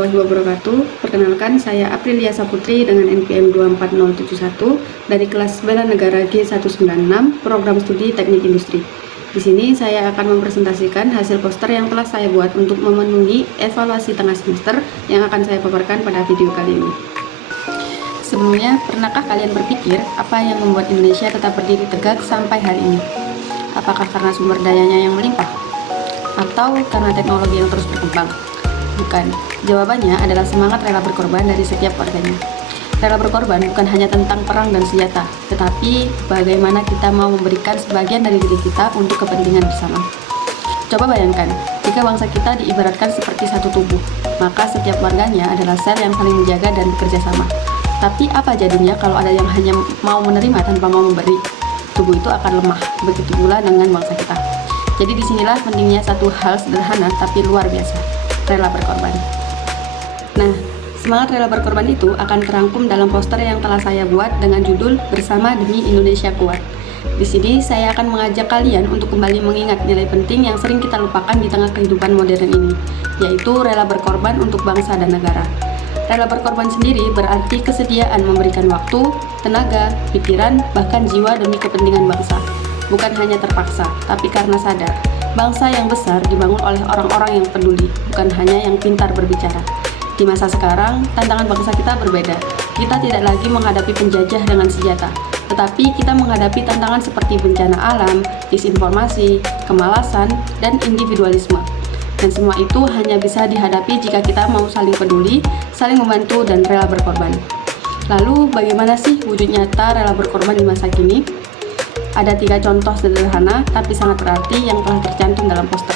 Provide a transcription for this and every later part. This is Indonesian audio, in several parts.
warahmatullahi wabarakatuh. Perkenalkan, saya Aprilia Saputri dengan NPM 24071 dari kelas Bela Negara G196, Program Studi Teknik Industri. Di sini saya akan mempresentasikan hasil poster yang telah saya buat untuk memenuhi evaluasi tengah semester yang akan saya paparkan pada video kali ini. Sebelumnya, pernahkah kalian berpikir apa yang membuat Indonesia tetap berdiri tegak sampai hari ini? Apakah karena sumber dayanya yang melimpah? Atau karena teknologi yang terus berkembang? Bukan, jawabannya adalah semangat rela berkorban dari setiap warganya. Rela berkorban bukan hanya tentang perang dan senjata, tetapi bagaimana kita mau memberikan sebagian dari diri kita untuk kepentingan bersama. Coba bayangkan, jika bangsa kita diibaratkan seperti satu tubuh, maka setiap warganya adalah sel yang saling menjaga dan bekerja sama. Tapi apa jadinya kalau ada yang hanya mau menerima tanpa mau memberi? Tubuh itu akan lemah, begitu pula dengan bangsa kita. Jadi disinilah pentingnya satu hal sederhana tapi luar biasa, rela berkorban. Nah, semangat rela berkorban itu akan terangkum dalam poster yang telah saya buat dengan judul Bersama Demi Indonesia Kuat. Di sini saya akan mengajak kalian untuk kembali mengingat nilai penting yang sering kita lupakan di tengah kehidupan modern ini, yaitu rela berkorban untuk bangsa dan negara. Rela berkorban sendiri berarti kesediaan memberikan waktu, tenaga, pikiran, bahkan jiwa demi kepentingan bangsa. Bukan hanya terpaksa, tapi karena sadar, bangsa yang besar dibangun oleh orang-orang yang peduli, bukan hanya yang pintar berbicara. Di masa sekarang, tantangan bangsa kita berbeda. Kita tidak lagi menghadapi penjajah dengan senjata, tetapi kita menghadapi tantangan seperti bencana alam, disinformasi, kemalasan, dan individualisme. Dan semua itu hanya bisa dihadapi jika kita mau saling peduli, saling membantu, dan rela berkorban. Lalu, bagaimana sih wujud nyata rela berkorban di masa kini? Ada 3 contoh sederhana tapi sangat berarti yang telah tercantum dalam poster.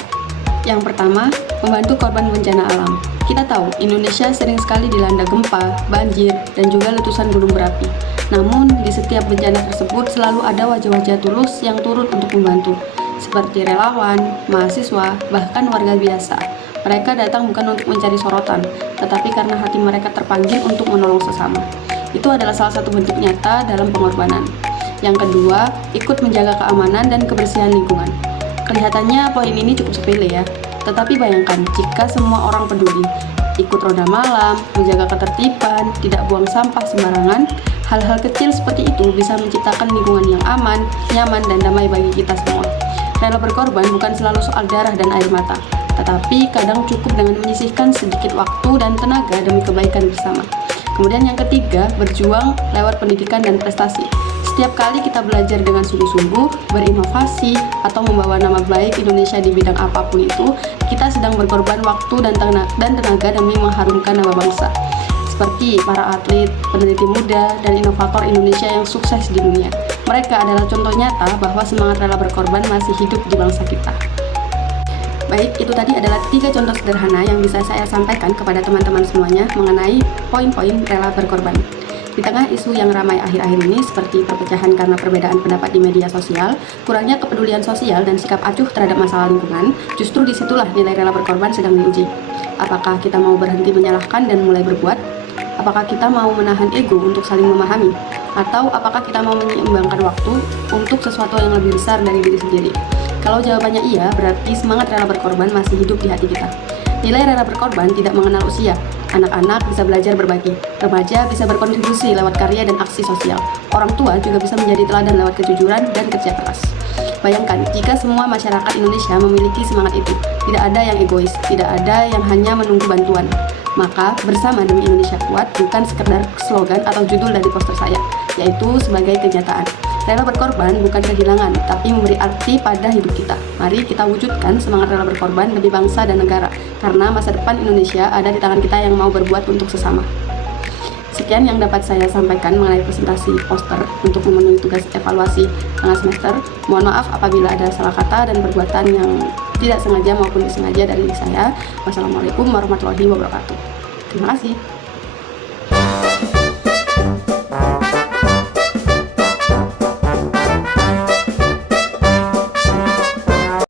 Yang pertama, membantu korban bencana alam. Kita tahu, Indonesia sering sekali dilanda gempa, banjir, dan juga letusan gunung berapi. Namun, di setiap bencana tersebut selalu ada wajah-wajah tulus yang turut untuk membantu, seperti relawan, mahasiswa, bahkan warga biasa. Mereka datang bukan untuk mencari sorotan, tetapi karena hati mereka terpanggil untuk menolong sesama. Itu adalah salah satu bentuk nyata dalam pengorbanan. Yang kedua, ikut menjaga keamanan dan kebersihan lingkungan. Kelihatannya poin ini cukup sepele ya, tetapi bayangkan jika semua orang peduli, ikut ronda malam, menjaga ketertiban, tidak buang sampah sembarangan, hal-hal kecil seperti itu bisa menciptakan lingkungan yang aman, nyaman, dan damai bagi kita semua. Rela berkorban bukan selalu soal darah dan air mata, tetapi kadang cukup dengan menyisihkan sedikit waktu dan tenaga demi kebaikan bersama. Kemudian yang ketiga, berjuang lewat pendidikan dan prestasi. Setiap kali kita belajar dengan sungguh-sungguh, berinovasi, atau membawa nama baik Indonesia di bidang apapun itu, kita sedang berkorban waktu dan tenaga demi mengharumkan nama bangsa. Seperti para atlet, peneliti muda, dan inovator Indonesia yang sukses di dunia. Mereka adalah contoh nyata bahwa semangat rela berkorban masih hidup di bangsa kita. Baik, itu tadi adalah 3 contoh sederhana yang bisa saya sampaikan kepada teman-teman semuanya mengenai poin-poin rela berkorban. Di tengah isu yang ramai akhir-akhir ini seperti perpecahan karena perbedaan pendapat di media sosial, kurangnya kepedulian sosial dan sikap acuh terhadap masalah lingkungan, justru disitulah nilai rela berkorban sedang diuji. Apakah kita mau berhenti menyalahkan dan mulai berbuat? Apakah kita mau menahan ego untuk saling memahami? Atau apakah kita mau menyeimbangkan waktu untuk sesuatu yang lebih besar dari diri sendiri? Kalau jawabannya iya, berarti semangat rela berkorban masih hidup di hati kita. Nilai rela berkorban tidak mengenal usia. Anak-anak bisa belajar berbagi, remaja bisa berkontribusi lewat karya dan aksi sosial, orang tua juga bisa menjadi teladan lewat kejujuran dan kerja keras. Bayangkan, jika semua masyarakat Indonesia memiliki semangat itu, tidak ada yang egois, tidak ada yang hanya menunggu bantuan. Maka, Bersama Demi Indonesia Kuat bukan sekedar slogan atau judul dari poster saya, yaitu sebagai kenyataan. Rela berkorban bukan kehilangan, tapi memberi arti pada hidup kita. Mari kita wujudkan semangat rela berkorban demi bangsa dan negara, karena masa depan Indonesia ada di tangan kita yang mau berbuat untuk sesama. Sekian yang dapat saya sampaikan mengenai presentasi poster untuk memenuhi tugas evaluasi tengah semester. Mohon maaf apabila ada salah kata dan perbuatan yang tidak sengaja maupun disengaja dari saya. Wassalamualaikum warahmatullahi wabarakatuh. Terima kasih.